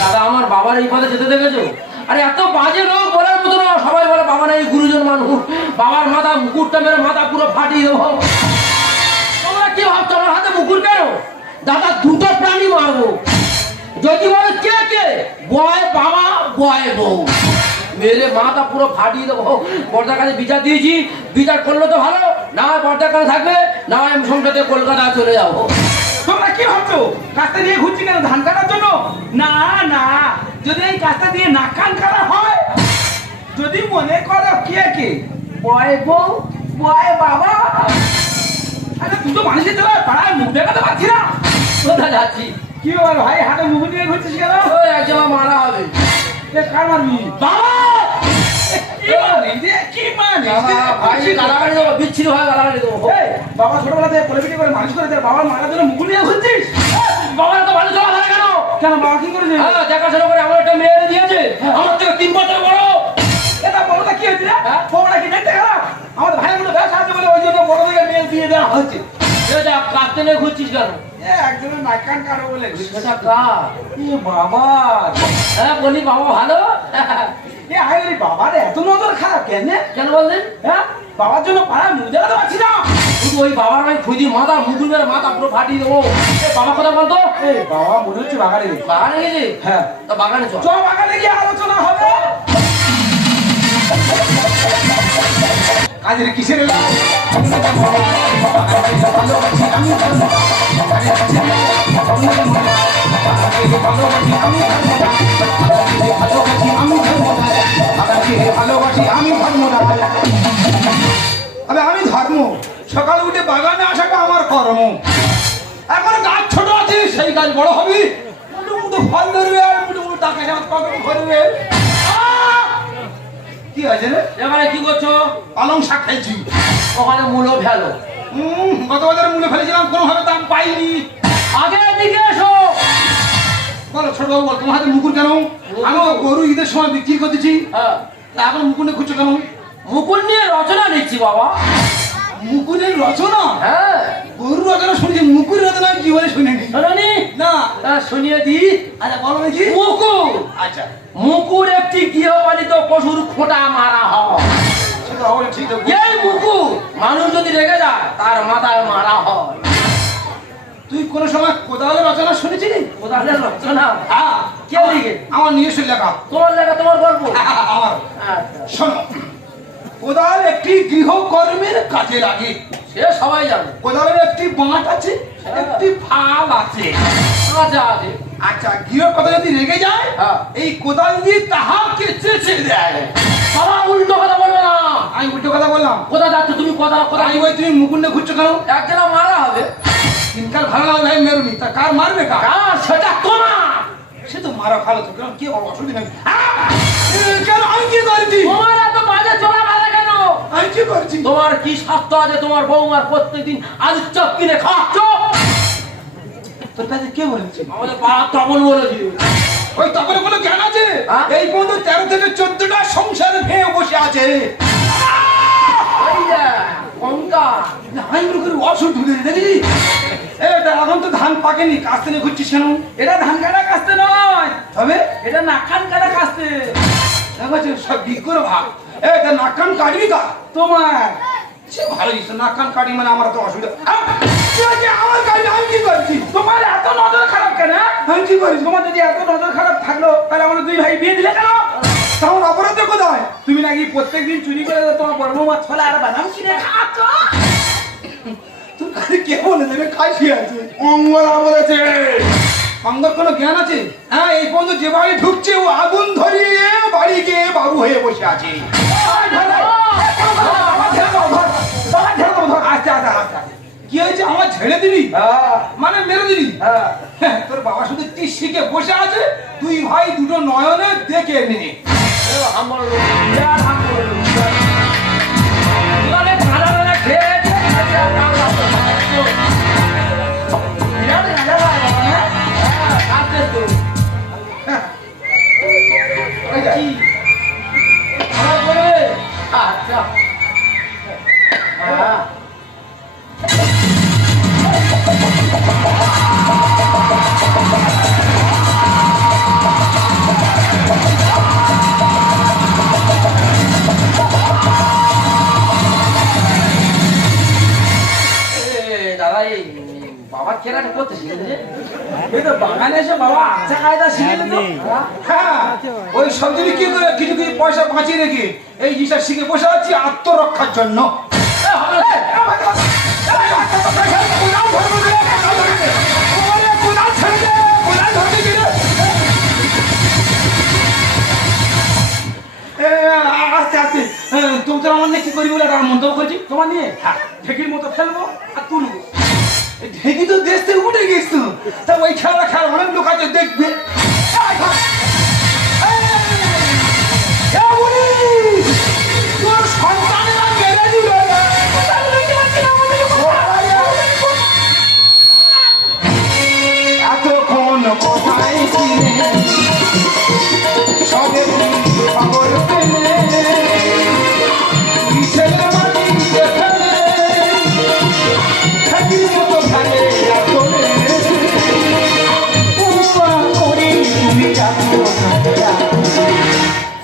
দাদা, আমার বাবার এই আরে, এত বাজে লোক বলার মতো না। সবাই বলে বাবা এই গুরুজন মানুষ। বাবার মাথা মুকুরটা মেরে মাথা পুরো ফাটিয়ে দেবো। তোমরা হাতে মুকুর দাদা, দুটো যদি বলে, কে কে? বাবা মেরে মাথা পুরো ফাটিয়ে দেবো। কাছে বিচার দিয়েছি। বিচার করলে তো ভালো। না হয় বর্দার থাকবে না হয় আমি সংসদে কলকাতা চলে যাব। তোমরা কি ভাবছ? কাস্তে দিয়ে ঘুরছি কেন? ধান কাটার জন্য? না না। যদি এই কাস্তে দিয়ে নাক কান কাটা হয় যদি মনে করো কে কে? বয় বউ বয় বাবা। আরে তুই তো মানুষের চলে পাড়ায় মুখ দেখাতে পারছি না। কোথায় যাচ্ছি? কি বল ভাই হাতে মুখ নিয়ে ঘুরছিস কেন? ওই এক জামা মারা হবে। কার মারবি? বাবা? বাবা, গালাগালি দেবো বিচ্ছিরি ভাবে গালাগালি দেবো বাবা ছোটবেলা থেকে কোলে করে মানুষ করে দেয় বাবার মারার জন্য মুখ নিয়ে ঘুরছিস বাবার তো ভালো থাকে কেন কেন বাবা কি করেছে হ্যাঁ দেখাশোনা করে আমার একটা মেয়ে দিয়েছে আমার থেকে তিন বছর বড় এটা বড়টা কি হয়েছে হ্যাঁ? বড়টা কি দেখতে খারাপ ভাইয়ের মধ্যে ব্যবসা আছে বলে ওই জন্য বড় থেকে মেয়ে দিয়ে দেওয়া নিয়ে ঘুরছিস কেন একজনের নাকান কারও বলে ঘুরছে। সেটা কার এ বাবা হ্যাঁ বলি বাবা ভালো এ আয় রে বাবা এত নজর খারাপ কেন কেন বললেন? হ্যাঁ? বাবার জন্য পাড়ায় দেখাতে পারছি না। শুধু ওই বাবার ভাই খুঁজি মাথা মুগুর মেরে মাথা পুরো ফাটিয়ে দেবো। বাবা কথা বলতো? এ বাবা মনে হচ্ছে বাগানে বাগানে গেছে? হ্যাঁ। তা বাগানে চল। বাগানে গিয়ে আলোচনা হবে। কাজের কিসের এলাম আছে বড় হবে। মুটু মুটু ফল ধরবে আর মুটু মুটু টাকা আমার পকেটে ভরবে। কি আছে রে? এখানে কি করছ? পালং শাক খাইছি ওখানে মূলো ফেলো। গত বাজারে মূল্য ফেলেছিলাম কোনোভাবে দাম পাইনি। আগে দিকে এসো। বলো ছোট বাবু বল তোমার হাতে মুকুর কেন? আমি গরু ঈদের সময় বিক্রি করতেছি। হ্যাঁ। এখন মুকুর নিয়ে খুঁজছো কেন? মুকুল নিয়ে রচনা নিচ্ছি বাবা। মুকুরের রচনা? হ্যাঁ। গরু রচনা শুনেছি মুকুর রচনা জীবনে শুনিনি। শোনি না। শুনিয়ে দি। আচ্ছা বলো দেখি। মুকুর! আচ্ছা। মুকুর একটি গৃহপালিত পশুর খোঁটা মারা হয়। এই মুকুর মানুষ যদি রেগে যায় তার মাথায় মারা হয়। তুই কোন সময় কোদালের রচনা শুনেছিলি? কোথায় রচনা? হ্যাঁ। কে লিখে? আমার নিজস্ব লেখা। তোমার লেখা তোমার গল্প? আমার। আচ্ছা, শোনো কোদাল একটি গৃহকর্মের কাজে লাগে। সে সবাই জানে। কোদালের একটি বাঁট আছে একটি ফাল আছে। আচ্ছা আছে। আচ্ছা গৃহ কথা যদি রেগে যায় হ্যাঁ। এই কোদাল দিয়ে তাহাকে চেঁচে দেয়। বাবা উল্টো কথা বলবে না। আমি উল্টো কথা বললাম। কোথা যাচ্ছ তুমি? কথা কথা আমি তুমি মুকুন্ডে ঘুরছো কেন? একজনা মারা হবে। ভালো লাগে ভাই মেরুনি তা কার মারবে কার? সেটা তোমার। সে তো মারা ভালো তো কেন কি হবে অসুবিধা? নেই আহ! কেন আমি কি করছি তোমার এত বাজে চলা আমি কি করছি? তোমার কি স্বাস্থ্য আছে? তোমার বৌমার প্রত্যেকদিন আলুর চপ কিনে খাচ্ছ তোর কাছে কে বলেছে? আমাদের পাড়া তপন বলেছি। ওই তারপরে কোনো জ্ঞান আছে? হ্যাঁ? এই পর্যন্ত তেরো থেকে চোদ্দটা সংসার ভেঙে বসে আছে। এই যে, কঙ্কাল। হাইমুর করে অসুখ ধুলে দেখেছি? এটা এখন তো ধান পাকেনি কাস্তে নিয়ে ঘুরছিস কেন? এটা ধান কাটা কাস্তে নয়। তবে এটা নাকান কাটা কাস্তে। সব বিক করে ভাগ এটা নাকান কাটবি কা তোমার। সে ভালো জিনিস নাকান কাটি মানে আমার তো অসুবিধা? আমার কাটবি আমি কি করছি? তোমার এত নজর খারাপ কেন হ্যাঁ? আমি কি তোমার যদি এত নজর খারাপ থাকল তাহলে আমাদের দুই ভাই বিয়ে দিলে কেন? তখন অপরাধ কোথায়? তুমি নাকি প্রত্যেকদিন চুরি করে তোমার বড় মাছ আর বাদাম কিনে খাচ্ছ কে বলে দেবে? কাশি আছে? মঙ্গলা বলেছে। কোনো জ্ঞান আছে? হ্যাঁ এই পর্যন্ত যে বাড়ি ঢুকছে ও আগুন ধরিয়ে বাড়ি গিয়ে বাবু হয়ে বসে আছে। আস্তে আস্তে আস্তে আস্তে। কি হয়েছে? আমার দিবি মানে মেরে দিবি হ্যাঁ, তোর বাবা শুধু টিস শিখে বসে আছে দুই ভাই দুটো নয়নে দেখে নিয়ে আমার লোক, কি? আমার বলবে? আচ্ছা। হ্যাঁ। দাদা বাবার কেনাটা করতে শিখেছে এই তো বাগানে এসে বাবা আচ্ছা কায়দা হ্যাঁ ওই সব জিনিস কি করে কিছু কিছু পয়সা বাঁচিয়ে রেখে এই জিনিসটা শিখে বসে আছি আত্মরক্ষার জন্য আস্তে আস্তে এ, তুমি তো আমার নিয়ে কি করবি বলে একটা মন্তব্য করছি তোমার নিয়ে হ্যাঁ ঢেকির মতো ফেলব আর তুলবো ঢেকি তো দেশ উঠে গেছ তা ওই খেলা খেলা অনেক লোক আছে দেখবে।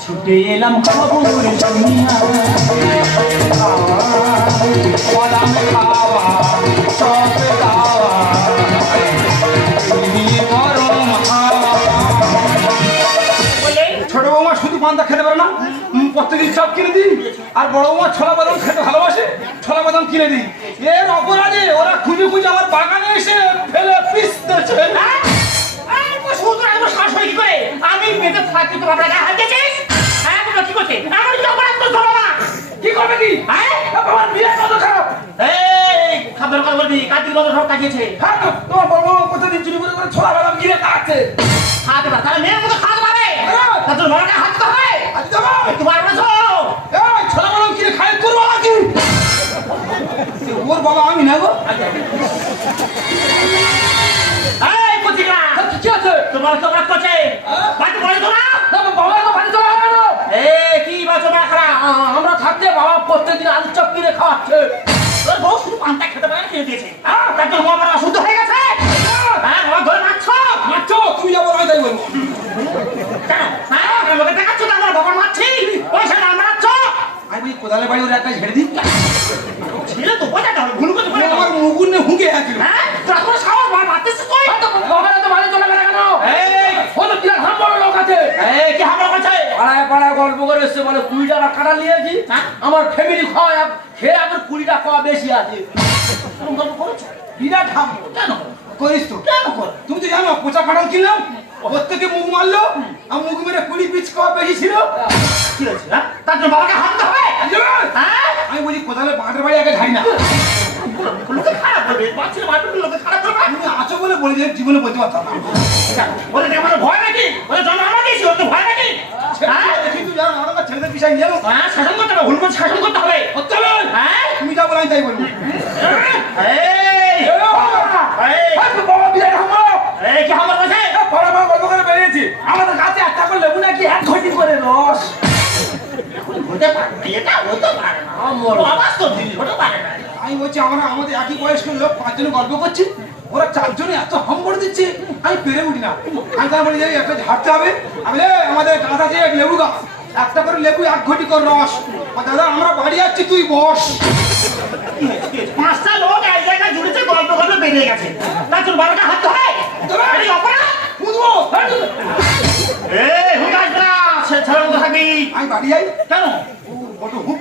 ছুটে এলাম ছোট শুধু খেতে পারে না প্রত্যেকদিন চপ কিনে আর ছোলা বাদাম খেতে ভালোবাসে, ছোলা বাদাম কিনে দিই। এর অপরাধে ওরা খুঁজে খুঁজে আমার বাগানে এসে ফেলে পিসতেছে আমি সব কাটিয়েছে। হ্যাঁ তোমার বড় বৌমা প্রতিদিন চুরি করে করে ছোলা বাদাম কিনে খাচ্ছে খাওয়াতে পারে তাহলে মেয়ের মতো খাওয়াতে পারে। হ্যাঁ। তা তোর বড় হাত দিতে হবে। আজ যাব একটু বার করেছ এই ছোলা খাই করব নাকি ওর বাবা আমি না গো। এই কুচিকা! কি আছে তোমার করছে? বাড়িতে বলে তো না? বাবা তো বাড়ি চলে গেল। এই কি আমরা থাকতে বাবা প্রত্যেকদিন আলু চপ কিনে খাওয়াচ্ছে। তোর বউ শুধু পান্তা খেতে পারে না কিনে দিয়েছে। হ্যাঁ তার জন্য আমার অশুদ্ধ হয়ে গেছে। হ্যাঁ বাবা ধরে মারছো? মারছো তুমি যাব আমি তাই বলব। কেন? হ্যাঁ আমার দেখাচ্ছ তো আমার বাবার মারছি। পয়সা না মারাচ্ছ? আমি বলি কোদালে বাড়ি ওর একটা ঝেড়ে দিই। ছেলে তো বোঝাতে হবে ভুল করতে পারে আমার মুগুর নে হুঁকে আছে হ্যাঁ তোর সাহস মারতেছিস তুই? তো বাড়ি চলে গেল কেন? এই ও তো এই কি হামলা করছে? পাড়ায় পাড়ায় গল্প করে এসছে বলে কুড়ি টাকা কাটা নিয়েছি হ্যাঁ? আমার ফ্যামিলি খাওয়া খেয়ে আমার কুড়ি টাকা খাওয়া বেশি আছে। এরকম গল্প করেছ? বিরাট হাম কেন? করিস তো। কেন কর? তুমি তো জানো পোচা কাঁঠাল কিনলাম প্রত্যেকে মুখ মারলো আর মুখ মেরে কুড়ি পিচ খাওয়া বেশি ছিল। কি হয়েছে হ্যাঁ? তার জন্য বাবাকে হাত হবে? হ্যাঁ? আমি বলি কোদালে বাঁটের বাড়ি আগে ঝাড়ি না। লোকে খারাপ করবে বাচ্চার লোকে খারাপ তুমি আছো বলে বলি যে জীবনে বলতে পারতাম ওরে আমার ভয় নাকি ওরে জন্ম আমার দিয়েছি ওর তো ভয় নাকি শাসন করতে হবে ভুল শাসন করতে হবে হ্যাঁ তুমি যা বলে আমি তাই বলব বড় বড় আমাদের গাছে একটা করে লেবু নাকি? এক ঘটি করে রস হতে পারে এটা হতে পারে না। আমার। অবাস্তব জিনিস হতে পারে না। আমি বলছি আমরা আমাদের একই বয়স্ক লোক পাঁচজনে গল্প করছি ওরা চারজনে এত হাম করে দিচ্ছে আমি পেরে উঠি না। আমি তার বলি যে একটা ঝাড়তে হবে। আমি আমাদের গাছ আছে এক লেবু গাছ। একটা করে লেবু এক ঘটি করে রস। দাদা আমরা বাড়ি যাচ্ছি তুই বস। পাঁচটা লোক এক জায়গায় জুড়েছে গল্প গল্প বেরিয়ে গেছে। তার জন্য বারোটা হাত মতো থাকবি? আমি বাড়ি যাই। কেন? হুক।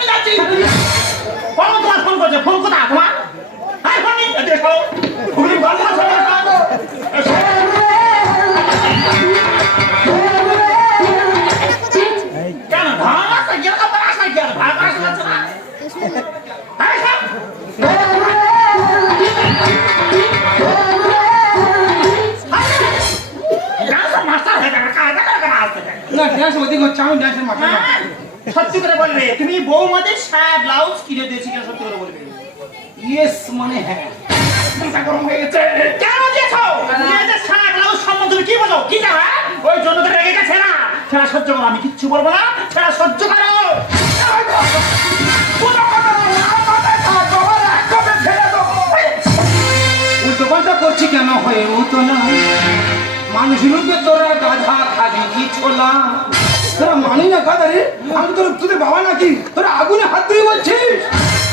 ফোনের সামনে যাচ্ছি ফোন তোমার ফোন করছে ফোন কোথায় তোমার হ্যাঁ ফোন নি এদিকে সরো হুগলি গল্প শোনো কেন ধাস গিয়ে তো পাস না গিয়ে ভাগ পাস না চলা হ্যাঁ সব মাস্টার হয়ে গেল কাজ করে কেন আসতে না ড্যান্স ওদিক হচ্ছে আমি ড্যান্সের মাঠে না হ্যাঁ সত্যি করে বলবে তুমি বৌমাদের সায়া ব্লাউজ কিনে দিয়েছি কিনা সত্যি করে বলবে। ইয়েস মানে হ্যাঁ। মাথা গরম হয়ে গেছে। কেন দিয়েছ? মেয়েদের সায়া ব্লাউজ সম্বন্ধে তুমি কি বলো? কি জানা ওই জন্য তো রেগে গেছে না। সেটা সহ্য করো আমি কিচ্ছু বলব না। সেটা সহ্য করো। ছেড়ে। উল্টো পাল্টা করছি কেন? হয়ে উঠো না। মানুষ রূপে তোরা গাধা খাবি কি ছোলা? তোরা মানি না গাধা রে আমি তোর তোদের বাবা নাকি? তোরা আগুনে হাত দিয়ে বলছিস?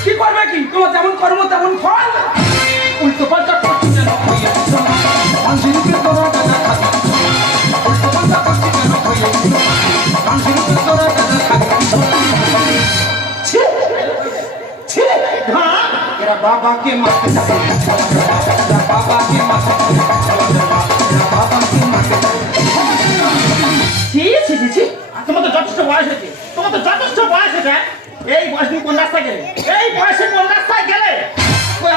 কি করবে কি? তোমার যেমন কর্ম তেমন ফল। উল্টো পাল্টা করছি কেন না মানুষ রূপে তোরা গাধা খাবি। উল্টো পাল্টা করছি কেন না মানুষ রূপে তোরা গাধা খাবি! হ্যাঁ? এরা বাবাকে মারতে চায় এই বয়স কোন রাস্তায় গেলে? এই বয়সে কোন রাস্তায় গেলে?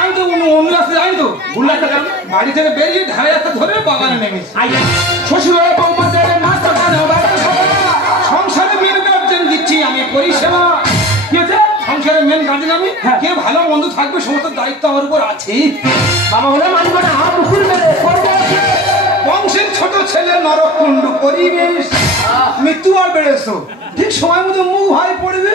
আমি তো অন্য রাস্তায় যাই তো ভুল রাস্তা কেন বাড়ি থেকে বেরিয়ে ধারে রাস্তা ধরে বাগানে নেমেছি। আইয়া শ্বশুরের বৌমা দেবে মাস্টার সংসারে মেন গার্জেন দিচ্ছি আমি পরিষেবা। সংসারে মেন গার্জেন আমি কে ভালো মন্দ থাকবে সমস্ত দায়িত্ব আমার উপর আছে বাবা হলে মানবো না হাত মুকুর মেরে ছোট ছেলে নরক নরকুণ্ড পরিবেশ। মৃত্যু আর বেড়েছো। ঠিক সময় মতো মুখ হয় পড়বে।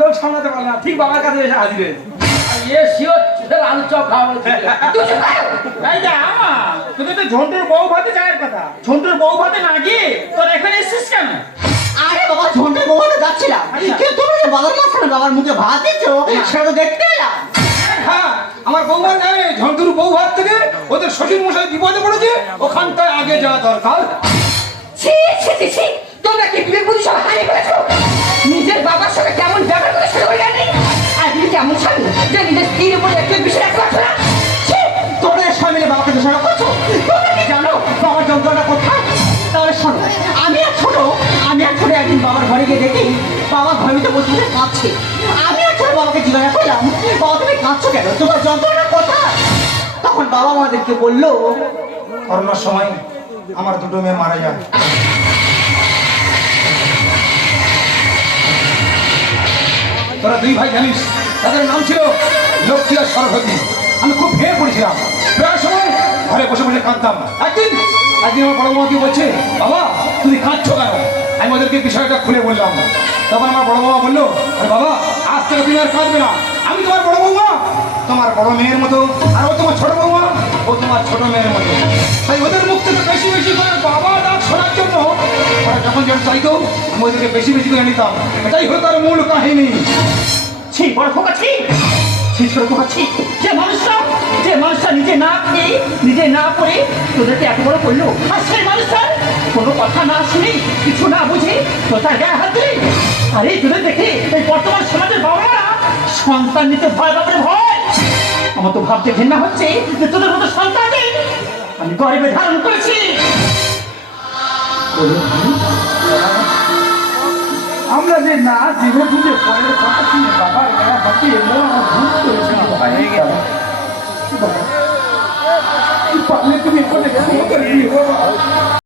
লোক সামলাতে পারল না। ঠিক বাবার কাছে এসে হাজির হয়েছে আর এ শিওর চুষের আলু চপ খাওয়া বলছে। তুই চুপ কর। এই যে আমা তোদের তো ঝন্টুর বউ ভাতে যাওয়ার কথা। ঝন্টুর বউ ভাতে না গিয়ে তোর এখানে এসেছিস কেন? আরে বাবা গোয়াতে যাচ্ছিলাম। কিন্তু তুমি যে বাবার মাঝখানে বাবার মুখে ভাত দিচ্ছ? সেটা তো দেখতে এলাম। হ্যাঁ, আমার বৌমা ঝন্টুর বউ হাত থেকে ওদের শ্বশুর মশাই বিপদে পড়েছে ওখানটায় আগে যাওয়া দরকার। ছি, ছি, ছি, ছি। তোমরা কি বিবেক বুদ্ধি সব হারিয়ে ফেলেছো? নিজের বাবার সঙ্গে কেমন ব্যবহার করে শুরু হয়ে গেলি? আর তুমি কেমন স্বামী যে নিজের স্ত্রীর উপরে একটু বেশি রাখতে পারছ না তোমরা সবাই মিলে বাবাকে দোষারোপ করছ? তোমরা কি জানো বাবার যন্ত্রণা কোথায়? তাহলে শোনো, আমি আর ছোট, আমি আর ছোট একদিন বাবার ঘরে গিয়ে দেখি বাবা ঘরেতে বসে বসে কাঁদছে। আমি আর ছোট বাবাকে জিজ্ঞাসা করলাম, বাবা তুমি কাঁদছো কেন? তোমার যন্ত্রণা কোথায়? তখন বাবা আমাদেরকে বলল, করোনার সময় আমার দুটো মেয়ে মারা যায়। তোরা দুই ভাই জানিস, তাদের নাম ছিল লক্ষ্মী আর সরস্বতী। আমি খুব ভেঙে পড়েছিলাম। প্রায় সময় ঘরে বসে বসে কাঁদতাম। একদিন একদিন আমার বড় মাকে বলছে, বাবা, তুমি কাঁদছো কেন? আমি ওদেরকে বিষয়টা খুলে বললাম। তখন আমার বড় বাবা বলল, আরে বাবা, আজ থেকে তুমি আর কাঁদবে না? আমি তোমার বড় বৌমা। তোমার বড় মেয়ের মতো, আর ও তোমার ছোট বৌমা ও তোমার ছোট মেয়ের মতো। তাই ওদের মুখ থেকে বেশি বেশি করে বাবা ডাক শোনার জন্য ওরা যখন যেন চাইতো, আমি ওদেরকে বেশি বেশি করে নিতাম। এটাই হলো তার মূল কাহিনী। ছি, বড় খোকা, ছি। ছি, ছোট খোকা, ছি। যে মানুষটা যে মানুষটা নিজে না খেয়ে, নিজে না পড়ে, তোদেরকে এত বড় করল? আর সেই মানুষটা কোনো কথা না শুনে, কিছু না বুঝে তো তার গায়ে হাত দিলি আরে তোদের দেখে, এই বর্তমান সমাজের বাবারা সন্তান নিতে ভয় বাপরে ভয়। আমার তো ভাবতে ঘৃণা হচ্ছে যে তোদের মতো সন্তানকে আমি গরিবে ধারণ করেছি। আমরা যে না জীবন বুঝে পরের কথা শুনে বাবার গায়ে হাতে এলো আমার ভুল করেছিল ভাই। বাবা, পারলে তুমি ক্ষমা করে দিও?